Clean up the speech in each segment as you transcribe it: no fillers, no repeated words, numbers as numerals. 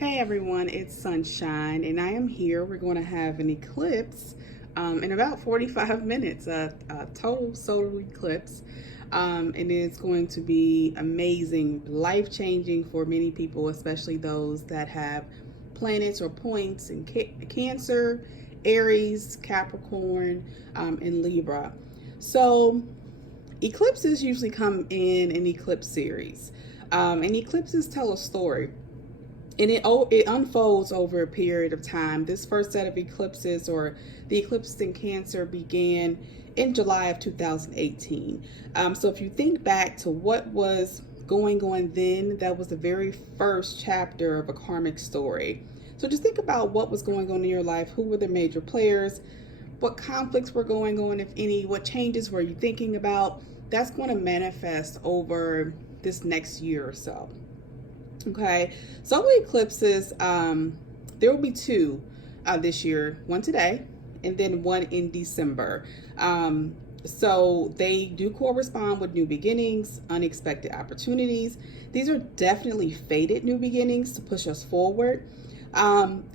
Hey everyone, it's Sunshine, and I am here. We're going to have an eclipse in about 45 minutes, a total solar eclipse. And it's going to be amazing, life changing for many people, especially those that have planets or points in Cancer, Aries, Capricorn, and Libra. So, eclipses usually come in an eclipse series, and eclipses tell a story, and it unfolds over a period of time. This first set of eclipses, or the eclipse in Cancer, began in July of 2018. So if you think back to what was going on then, that was the very first chapter of a karmic story. So just think about what was going on in your life. Who were the major players? What conflicts were going on, if any? What changes were you thinking about? That's going to manifest over this next year or so. Okay, solar eclipses, there will be two this year, one today and then one in December. So they do correspond with new beginnings, unexpected opportunities. These are definitely fated new beginnings to push us forward.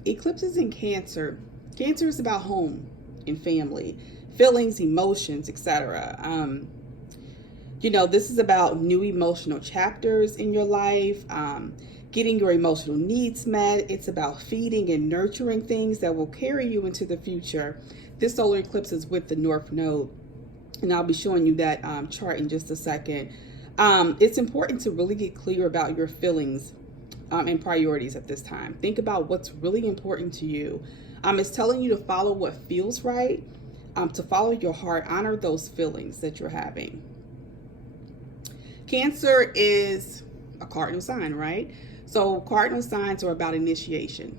Eclipses in Cancer. Cancer is about home and family, feelings, emotions, etc. This is about new emotional chapters in your life, getting your emotional needs met. It's about feeding and nurturing things that will carry you into the future. This solar eclipse is with the North Node, and I'll be showing you that chart in just a second. It's important to really get clear about your feelings and priorities at this time. Think about what's really important to you. It's telling you to follow what feels right, to follow your heart, honor those feelings that you're having. Cancer is a cardinal sign, right? So cardinal signs are about initiation.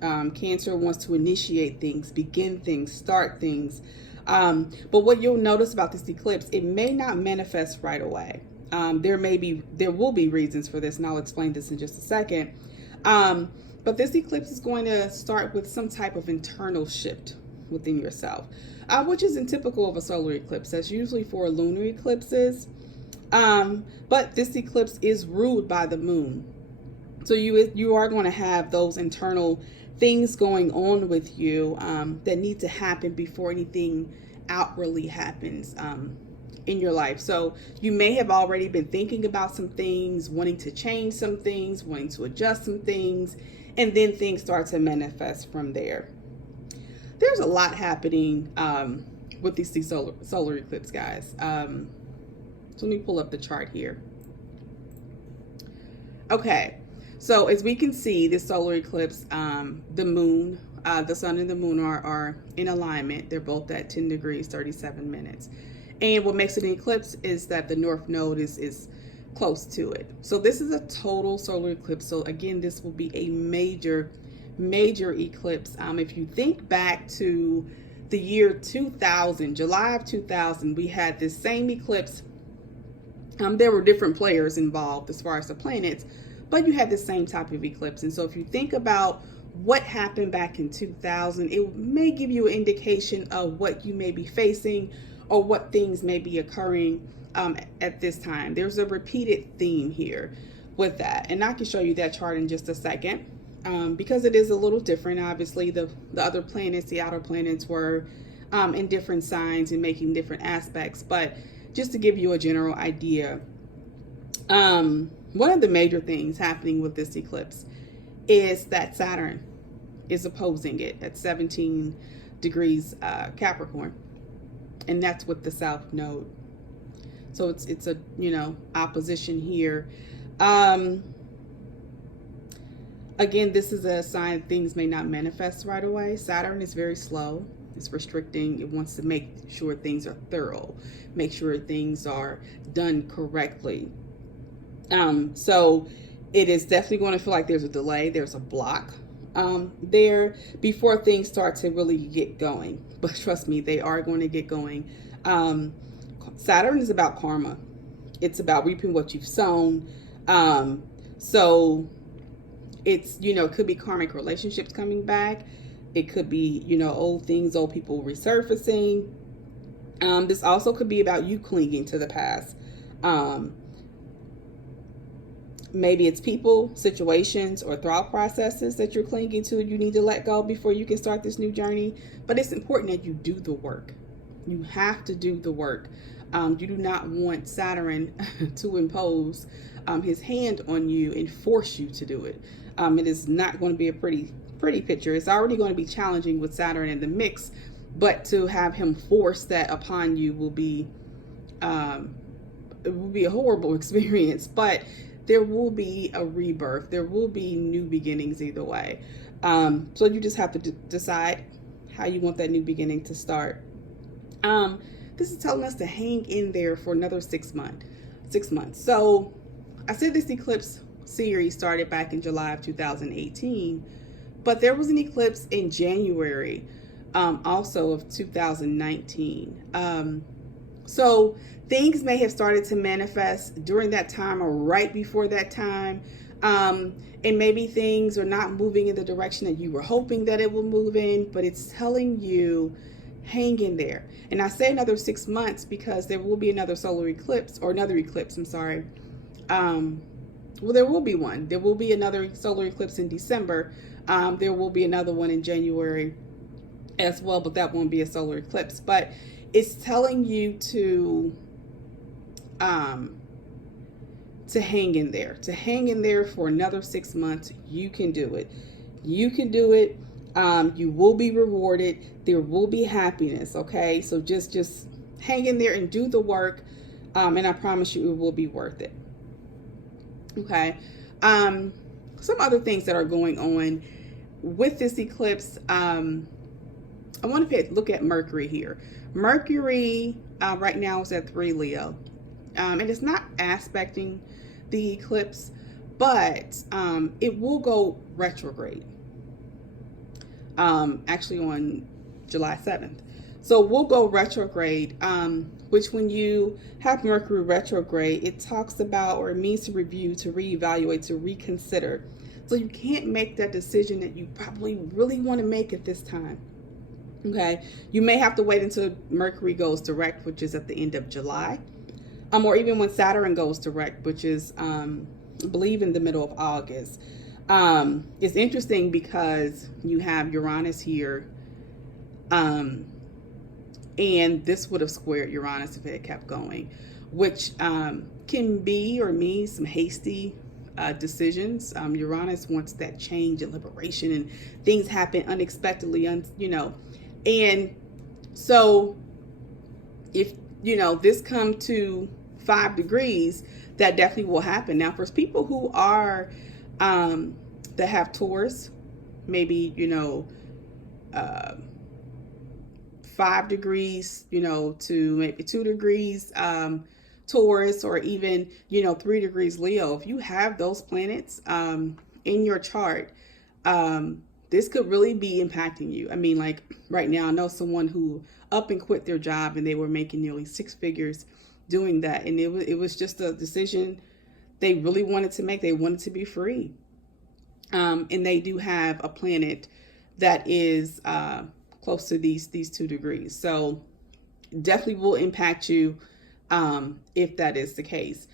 Cancer wants to initiate things, begin things, start things. But what you'll notice about this eclipse, it may not manifest right away. There will be reasons for this, and I'll explain this in just a second. But this eclipse is going to start with some type of internal shift within yourself, which isn't typical of a solar eclipse. That's usually for lunar eclipses. But this eclipse is ruled by the moon. So you are going to have those internal things going on with you that need to happen before anything outwardly happens in your life. So you may have already been thinking about some things, wanting to change some things, wanting to adjust some things, and then things start to manifest from there. There's a lot happening with these solar eclipse, guys. So let me pull up the chart here. Okay, so as we can see, this solar eclipse, the moon, the sun and the moon are in alignment. They're both at 10 degrees, 37 minutes. And what makes it an eclipse is that the North Node is close to it. So this is a total solar eclipse. So again, this will be a major eclipse. If you think back to the year 2000, July of 2000, we had this same eclipse. There were different players involved as far as the planets, but you had the same type of eclipse. And so if you think about what happened back in 2000, it may give you an indication of what you may be facing or what things may be occurring at this time. There's a repeated theme here with that. And I can show you that chart in just a second because it is a little different. Obviously, the other planets, the outer planets, were in different signs and making different aspects. But just to give you a general idea, one of the major things happening with this eclipse is that Saturn is opposing it at 17 degrees Capricorn, and that's with the South Node. So it's a opposition here. Again, this is a sign things may not manifest right away. Saturn is very slow. It's restricting. It wants to make sure things are thorough, make sure things are done correctly. So it is definitely going to feel like there's a delay. There's a block there before things start to really get going. But trust me, they are going to get going. Saturn is about karma. It's about reaping what you've sown. So it's, it could be karmic relationships coming back. It could be, old things, old people resurfacing. This also could be about you clinging to the past. Maybe it's people, situations, or thought processes that you're clinging to. You need to let go before you can start this new journey. But it's important that you do the work. You have to do the work. You do not want Saturn to impose his hand on you and force you to do it. It is not going to be a pretty picture. It's already going to be challenging with Saturn in the mix, but to have him force that upon you will be it will be a horrible experience. But there will be a rebirth. There will be new beginnings either way. So you just have to decide how you want that new beginning to start. This is telling us to hang in there for another 6 months. 6 months. So I said this eclipse series started back in July of 2018, but there was an eclipse in January, also of 2019. So things may have started to manifest during that time or right before that time. And maybe things are not moving in the direction that you were hoping that it will move in, but it's telling you, hang in there. And I say another 6 months because there will be another solar eclipse, or another eclipse, I'm sorry. Well, there will be one. There will be another solar eclipse in December. There will be another one in January as well, but that won't be a solar eclipse. But it's telling you to hang in there, for another 6 months. You can do it. You can do it. You will be rewarded. There will be happiness. Okay. So just hang in there and do the work. And I promise you it will be worth it. Okay. Some other things that are going on with this eclipse. I want to look at Mercury here. Mercury right now is at 3 Leo. And it's not aspecting the eclipse, but it will go retrograde. Actually on July 7th. So we'll go retrograde, which when you have Mercury retrograde, it talks about, or it means to review, to reevaluate, to reconsider. So you can't make that decision that you probably really want to make at this time. Okay. You may have to wait until Mercury goes direct, which is at the end of July. Or even when Saturn goes direct, which is, I believe, in the middle of August. It's interesting because you have Uranus here, and this would have squared Uranus if it had kept going, which can be or mean some hasty decisions. Uranus wants that change and liberation, and things happen unexpectedly, and so if this come to 5 degrees, that definitely will happen. Now, for people who are that have Taurus, maybe 5 degrees, to maybe 2 degrees Taurus, or even 3 degrees Leo. If you have those planets in your chart, this could really be impacting you. I mean, like right now, I know someone who up and quit their job, and they were making nearly 6 figures doing that, and it was just a decision they really wanted to make. They wanted to be free, and they do have a planet that is close to these 2 degrees, so definitely will impact you if that is the case.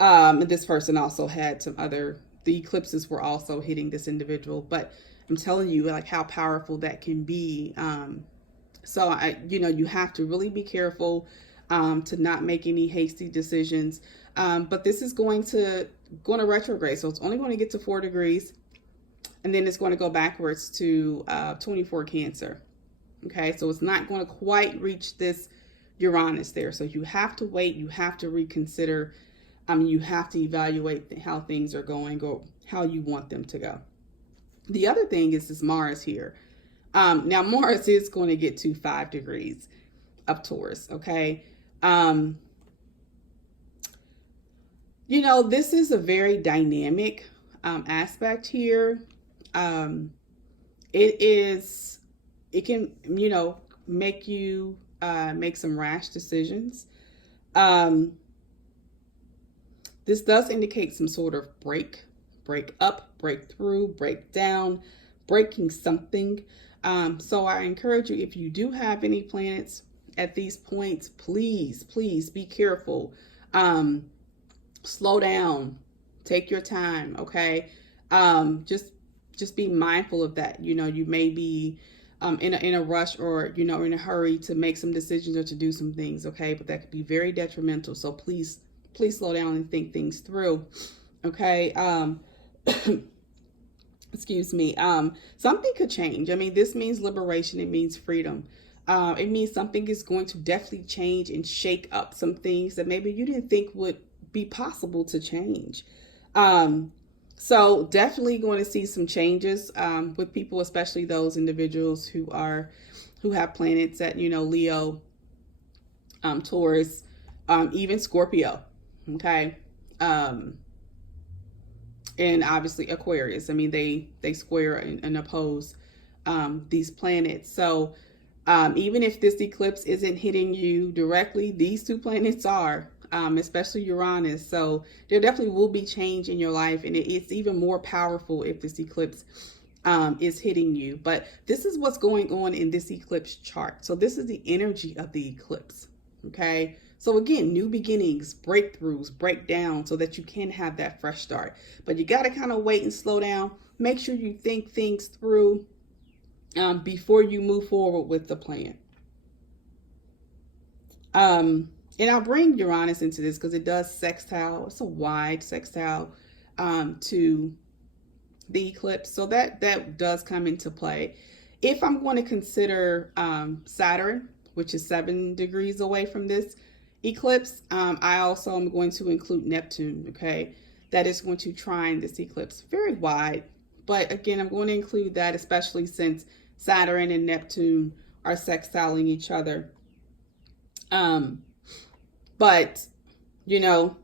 And this person also had the eclipses were also hitting this individual, but I'm telling you, like, how powerful that can be. So you have to really be careful to not make any hasty decisions. But this is going to retrograde. So it's only going to get to 4 degrees, and then it's going to go backwards to 24 Cancer. Okay. So it's not going to quite reach this Uranus there. So you have to wait. You have to reconsider. You have to evaluate how things are going, or how you want them to go. The other thing is this Mars here. Now Mars is going to get to 5 degrees of Taurus. Okay. This is a very dynamic aspect here. It can, make you make some rash decisions. This does indicate some sort of break up, break through, break down, breaking something. So I encourage you, if you do have any planets at these points, please be careful. Slow down, Take your time, okay? Just be mindful of that. You know, you may be in a rush, or, you know, in a hurry to make some decisions or to do some things, okay? But that could be very detrimental. So please slow down and think things through, okay? Excuse me. Something could change. I mean, this means liberation. It means freedom. It means something is going to definitely change and shake up some things that maybe you didn't think would be possible to change. So definitely going to see some changes with people, especially those individuals who have planets at, you know, Leo, Taurus, even Scorpio. Okay. And obviously Aquarius. I mean, they square and oppose these planets. So even if this eclipse isn't hitting you directly, these two planets are, especially Uranus. So there definitely will be change in your life, and it's even more powerful if this eclipse is hitting you. But this is what's going on in this eclipse chart. So this is the energy of the eclipse. Okay. So again, new beginnings, breakthroughs, break down so that you can have that fresh start. But you got to kind of wait and slow down. Make sure you think things through before you move forward with the plan. And I'll bring Uranus into this because it does sextile. It's a wide sextile to the eclipse. So that does come into play. If I'm going to consider Saturn, which is 7 degrees away from this eclipse, I also am going to include Neptune, okay? That is going to trine this eclipse. Very wide. But again, I'm going to include that, especially since Saturn and Neptune are sextiling each other. But, you know,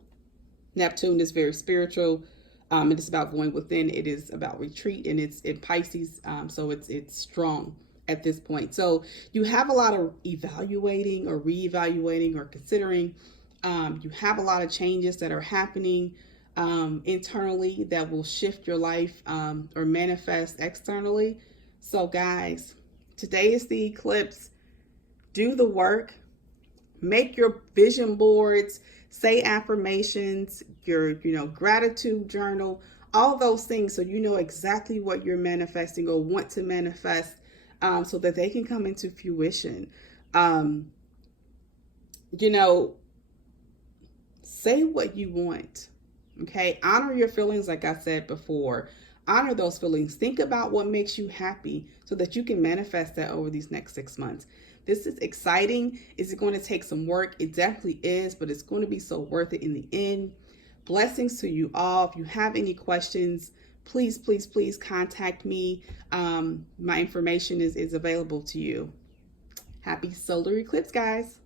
Neptune is very spiritual. It is about going within. It is about retreat, and it's in Pisces. So it's strong at this point. So you have a lot of evaluating or reevaluating or considering. You have a lot of changes that are happening internally that will shift your life or manifest externally. So guys, today is the eclipse. Do the work. Make your vision boards, say affirmations, your, you know, gratitude journal, all those things, so you know exactly what you're manifesting or want to manifest, so that they can come into fruition. You know, say what you want. Okay, honor your feelings, like I said before. Honor those feelings. Think about what makes you happy so that you can manifest that over these next 6 months. This is exciting. Is it going to take some work? It definitely is, but it's going to be so worth it in the end. Blessings to you all. If you have any questions, please contact me. My information is available to you. Happy solar eclipse, guys.